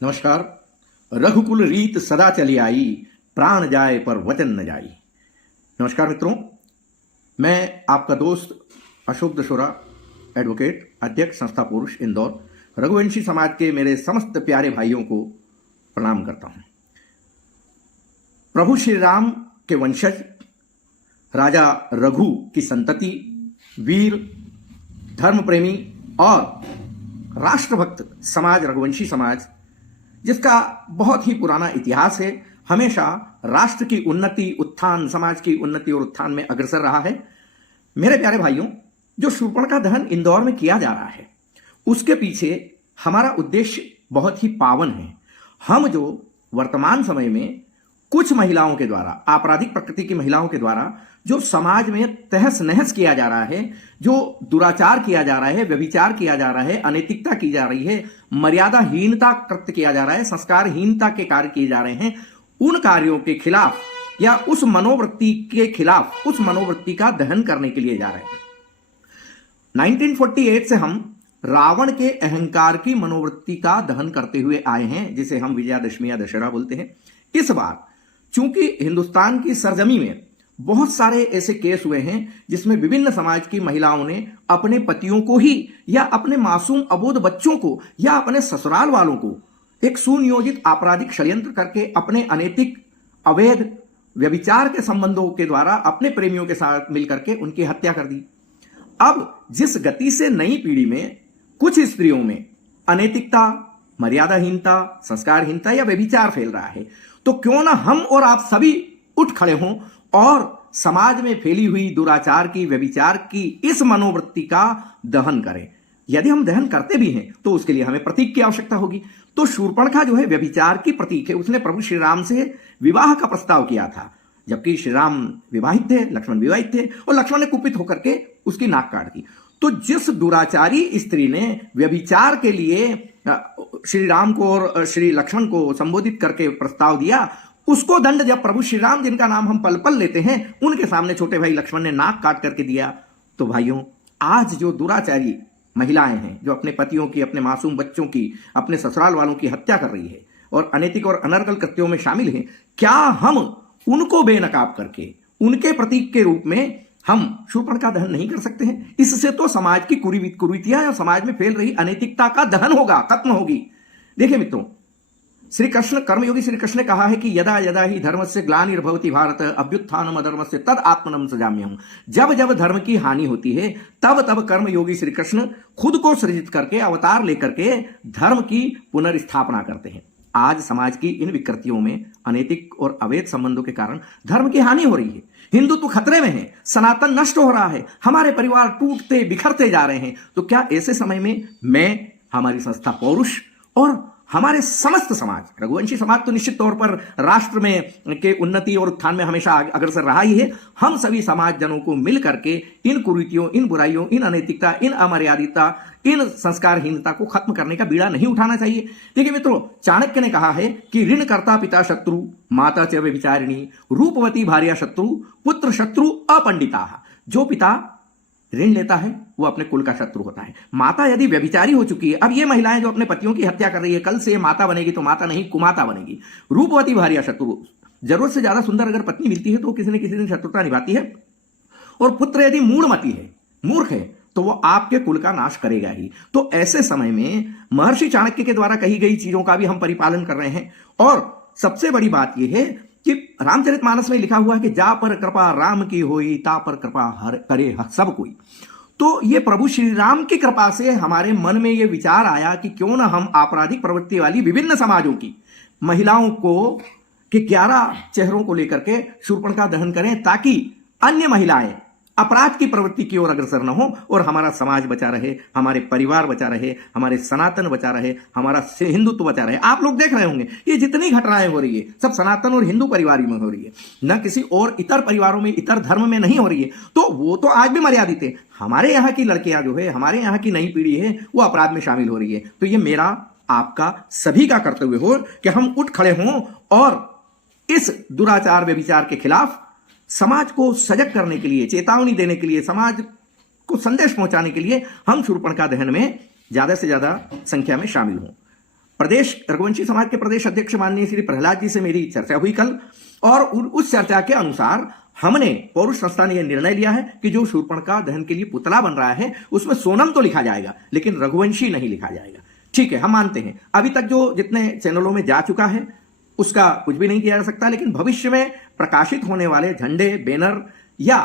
नमस्कार। रघुकुल रीत सदा चली आई, प्राण जाए पर वचन न जाई। नमस्कार मित्रों, मैं आपका दोस्त अशोक दशोरा, एडवोकेट, अध्यक्ष संस्था पुरुष इंदौर, रघुवंशी समाज के मेरे समस्त प्यारे भाइयों को प्रणाम करता हूं। प्रभु श्री राम के वंशज, राजा रघु की संतति, वीर, धर्म प्रेमी और राष्ट्रभक्त समाज रघुवंशी समाज, जिसका बहुत ही पुराना इतिहास है, हमेशा राष्ट्र की उन्नति, उत्थान, समाज की उन्नति और उत्थान में अग्रसर रहा है। मेरे प्यारे भाइयों, जो शूर्पणखा दहन इंदौर में किया जा रहा है, उसके पीछे हमारा उद्देश्य बहुत ही पावन है। हम जो वर्तमान समय में कुछ महिलाओं के द्वारा, आपराधिक प्रकृति की महिलाओं के द्वारा जो समाज में तहस नहस किया जा रहा है, जो दुराचार किया जा रहा है, व्यभिचार किया जा रहा है, अनैतिकता की जा रही है, मर्यादाहीनता कृत्य किया जा रहा है, संस्कारहीनता के कार्य किए जा रहे हैं, उन कार्यों के खिलाफ या उस मनोवृत्ति के खिलाफ, उस मनोवृत्ति का दहन करने के लिए जा रहे हैं। 1948 से हम रावण के अहंकार की मनोवृत्ति का दहन करते हुए आए हैं, जिसे हम विजयादशमी या दशहरा बोलते हैं। इस बार चूंकि हिंदुस्तान की सरजमी में बहुत सारे ऐसे केस हुए हैं जिसमें विभिन्न समाज की महिलाओं ने अपने पतियों को ही या अपने मासूम अबोध बच्चों को या अपने ससुराल वालों को एक सुनियोजित आपराधिक षड्यंत्र करके अपने अनैतिक, अवैध, व्यभिचार के संबंधों के द्वारा अपने प्रेमियों के साथ मिलकर के उनकी हत्या कर दी। अब जिस गति से नई पीढ़ी में कुछ स्त्रियों में अनैतिकता, मर्यादाहीनता, संस्कारहीनता या व्यभिचार फैल रहा है, तो क्यों ना हम और आप सभी उठ खड़े हों और समाज में फैली हुई दुराचार की, व्यभिचार की इस मनोवृत्ति का दहन करें। यदि हम दहन करते भी हैं तो उसके लिए हमें प्रतीक की आवश्यकता होगी। तो शूर्पणखा जो है व्यभिचार की प्रतीक है। उसने प्रभु श्री राम से विवाह का प्रस्ताव किया था, जबकि श्री राम विवाहित थे, लक्ष्मण विवाहित थे, और लक्ष्मण ने कुपित होकर के उसकी नाक काट दी। तो जिस दुराचारी स्त्री ने व्यभिचार के लिए श्री राम को और श्री लक्ष्मण को संबोधित करके प्रस्ताव दिया, उसको दंड जब प्रभु श्री राम, जिनका नाम हम पल पल लेते हैं, उनके सामने छोटे भाई लक्ष्मण ने नाक काट करके दिया। तो भाइयों, आज जो दुराचारी महिलाएं हैं, जो अपने पतियों की, अपने मासूम बच्चों की, अपने ससुराल वालों की हत्या कर रही है और अनैतिक और अनर्गल कृत्यों में शामिल हैं, क्या हम उनको बेनकाब करके उनके प्रतीक के रूप में हम शूर्पणखा दहन नहीं कर सकते हैं? इससे तो समाज की कुरीतियां या समाज में फैल रही अनैतिकता का दहन होगा, खत्म होगी। देखिए मित्रों, श्री कृष्ण, कर्मयोगी श्री कृष्ण ने कहा है कि यदा यदा ही धर्मस्य ग्लानिर्भवति भारत अभ्युत्थानम अधर्मस्य तद आत्मनम सजाम्यहम्। जब जब धर्म की हानि होती है, तब तब कर्मयोगी श्री कृष्ण खुद को सृजित करके, अवतार लेकर के धर्म की पुनर्स्थापना करते हैं। आज समाज की इन विकृतियों में, अनैतिक और अवैध संबंधों के कारण धर्म की हानि हो रही है, हिंदुत्व खतरे में है, सनातन नष्ट हो रहा है, हमारे परिवार टूटते बिखरते जा रहे हैं। तो क्या ऐसे समय में मैं, हमारी संस्था पौरुष और हमारे समस्त समाज, रघुवंशी समाज तो निश्चित तौर पर राष्ट्र में के उन्नति और उत्थान में हमेशा अग्रसर रहा ही है, हम सभी समाज जनों को मिल करके इन कुरीतियों, इन बुराइयों, इन अनैतिकता, इन अमर्यादिता, इन संस्कारहीनता को खत्म करने का बीड़ा नहीं उठाना चाहिए। देखिए मित्रों, चाणक्य ने कहा है कि ऋण कर्ता पिता शत्रु, माता च व्यभिचारिणी, रूपवती भार्या शत्रु, पुत्र शत्रु अपंडिता। जो पिता ऋण लेता है वो अपने कुल का शत्रु होता है। माता यदि व्यभिचारी हो चुकी है, अब ये महिलाएं जो अपने पतियों की हत्या कर रही है, कल से माता बनेगी तो माता नहीं कुमाता बनेगी। रूपवती भार्या शत्रु, जरूरत से ज्यादा सुंदर अगर पत्नी मिलती है तो किसी न किसी दिन शत्रुता निभाती है। और पुत्र यदि मूढ़मती है, मूर्ख है, तो वो आपके कुल का नाश करेगा ही। तो ऐसे समय में महर्षि चाणक्य के द्वारा कही गई चीजों का भी हम परिपालन कर रहे हैं। और सबसे बड़ी बात यह है कि रामचरितमानस में लिखा हुआ है कि जा पर कृपा राम की होई, ता पर कृपा हर करे सब कोई। तो ये प्रभु श्री राम की कृपा से हमारे मन में ये विचार आया कि क्यों ना हम आपराधिक प्रवृत्ति वाली विभिन्न समाजों की महिलाओं को के 11 चेहरों को लेकर के शूर्पणखा दहन करें, ताकि अन्य महिलाएं अपराध की प्रवृत्ति की ओर अग्रसर न हो और हमारा समाज बचा रहे, हमारे परिवार बचा रहे, हमारे सनातन बचा रहे, हमारा हिंदुत्व बचा रहे। आप लोग देख रहे होंगे ये जितनी घटनाएं हो रही है सब सनातन और हिंदू परिवार में हो रही है, न किसी और इतर परिवारों में, इतर धर्म में नहीं हो रही है। तो वो तो आज भी मर्यादित है। हमारे यहाँ की लड़कियां जो है, हमारे यहाँ की नई पीढ़ी है, वो अपराध में शामिल हो रही है। तो ये मेरा, आपका, सभी का कर्तव्य हो कि हम उठ खड़े हों और इस दुराचार व्यभिचार के खिलाफ समाज को सजग करने के लिए, चेतावनी देने के लिए, समाज को संदेश पहुंचाने के लिए हम शूर्पणखा दहन में ज्यादा से ज्यादा संख्या में शामिल हों। प्रदेश रघुवंशी समाज के प्रदेश अध्यक्ष माननीय श्री प्रहलाद जी से मेरी चर्चा हुई कल, और उस चर्चा के अनुसार हमने पौरुष संस्था ने यह निर्णय लिया है कि जो शूर्पणखा दहन के लिए पुतला बन रहा है उसमें सोनम तो लिखा जाएगा लेकिन रघुवंशी नहीं लिखा जाएगा। ठीक है, हम मानते हैं अभी तक जो जितने चैनलों में जा चुका है उसका कुछ भी नहीं किया जा सकता, लेकिन भविष्य में प्रकाशित होने वाले झंडे, बैनर या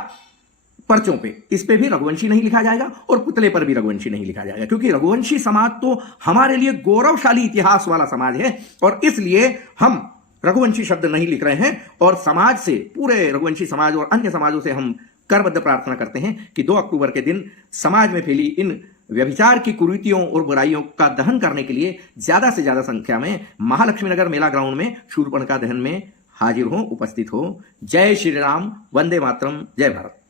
पर्चों पे इस पे भी रघुवंशी नहीं लिखा जाएगा और पुतले पर भी रघुवंशी नहीं लिखा जाएगा, क्योंकि रघुवंशी समाज तो हमारे लिए गौरवशाली इतिहास वाला समाज है और इसलिए हम रघुवंशी शब्द नहीं लिख रहे हैं। और समाज से, पूरे रघुवंशी समाज और अन्य समाजों से हम करबद्ध प्रार्थना करते हैं कि 2 अक्टूबर के दिन समाज में फैली इन व्यभिचार की कुरीतियों और बुराइयों का दहन करने के लिए ज्यादा से ज्यादा संख्या में महालक्ष्मी नगर मेला ग्राउंड में शूर्पणखा दहन में हाजिर हो, उपस्थित हो। जय श्री राम, वंदे मातरम, जय भारत।